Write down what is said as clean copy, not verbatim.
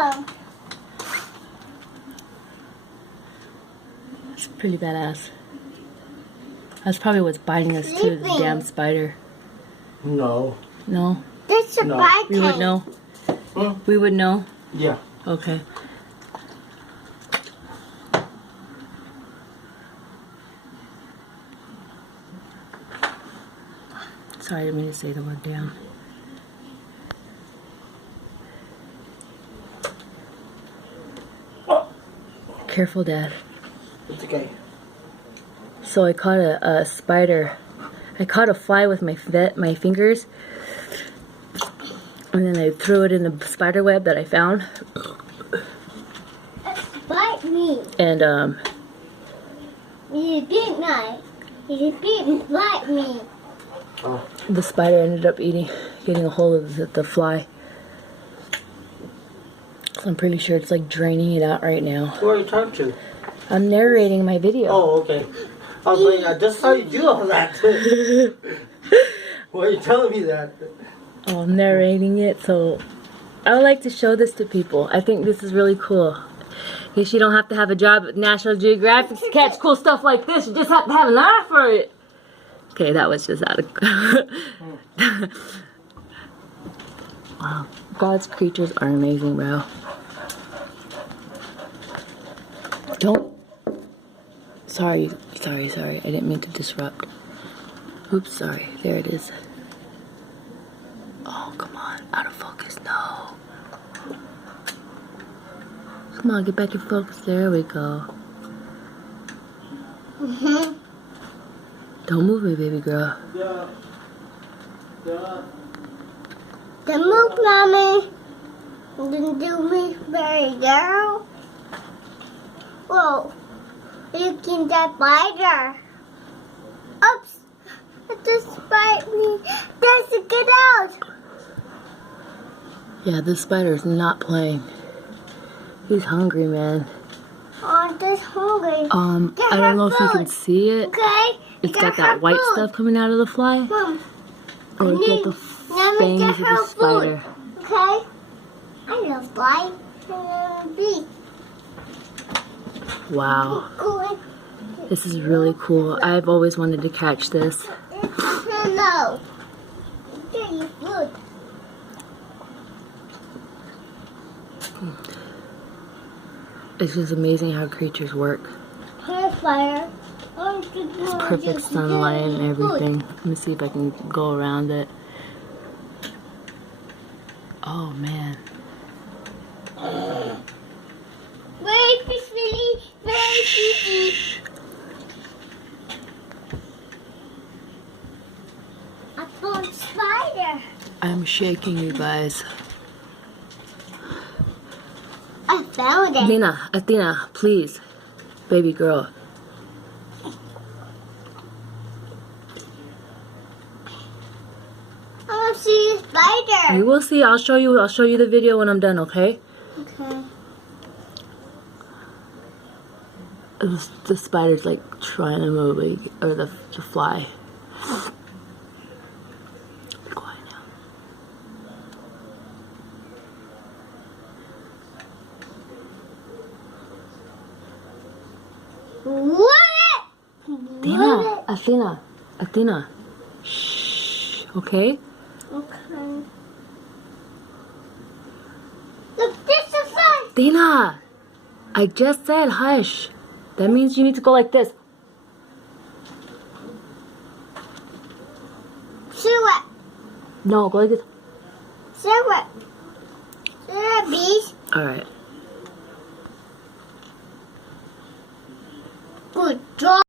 go. It's pretty badass. That's probably what's biting us too, the damn spider. No. No? That's a No. bite. We would know? Hmm? We would know? Yeah. Okay. Sorry, I didn't mean to say the word damn. Careful, Dad. It's okay. So I caught a spider. I caught a fly with my fingers. And then I threw it in the spider web that I found. Bite me. And, You didn't know. You didn't bite me. Oh. the spider ended up getting a hold of the fly. So I'm pretty sure it's like draining it out right now. Who are you talking to? I'm narrating my video. Oh, okay. I was like, I just saw you do all that. Why are you telling me that? Oh, I'm narrating it, so I would like to show this to people. I think this is really cool. In case you don't have to have a job at National Geographic to catch cool stuff like this. You just have to have an eye for it. Okay, that was just out of... Wow. God's creatures are amazing, bro. Don't... Sorry. I didn't mean to disrupt. Oops, sorry. There it is. Oh, come on. Out of focus. No. Come on, get back in focus. There we go. Don't move me, baby girl. Don't move, mommy. Don't do me, baby girl. Whoa. Look in that spider. Oops. It just bite me. Just get out. Yeah, this spider's not playing. He's hungry, man. Oh, I'm just hungry. I don't know if you can see it. Okay? It's got that white food. stuff coming out of the fly. Mom, Or look at the fangs of the spider. okay? I love fly. Bee. Wow. Cool. This is really cool. I've always wanted to catch this. No. Get you food. It's just amazing how creatures work. Fire. It's perfect sunlight and everything. Let me see if I can go around it. Oh, man. Very fishy. Very fishy. I found a spider. I'm shaking, you guys. I found it. Athena, please. Baby girl. I want to see the spider. You will see. I'll show you the video when I'm done, okay? Okay. The spider's like trying to move, or the fly. Be quiet now. What? Athena. Shh. Okay? Okay. Look, this is fun. Athena! I just said hush. That means you need to go like this. See what? No, go like this. See what? See what, bees? Alright. Good job.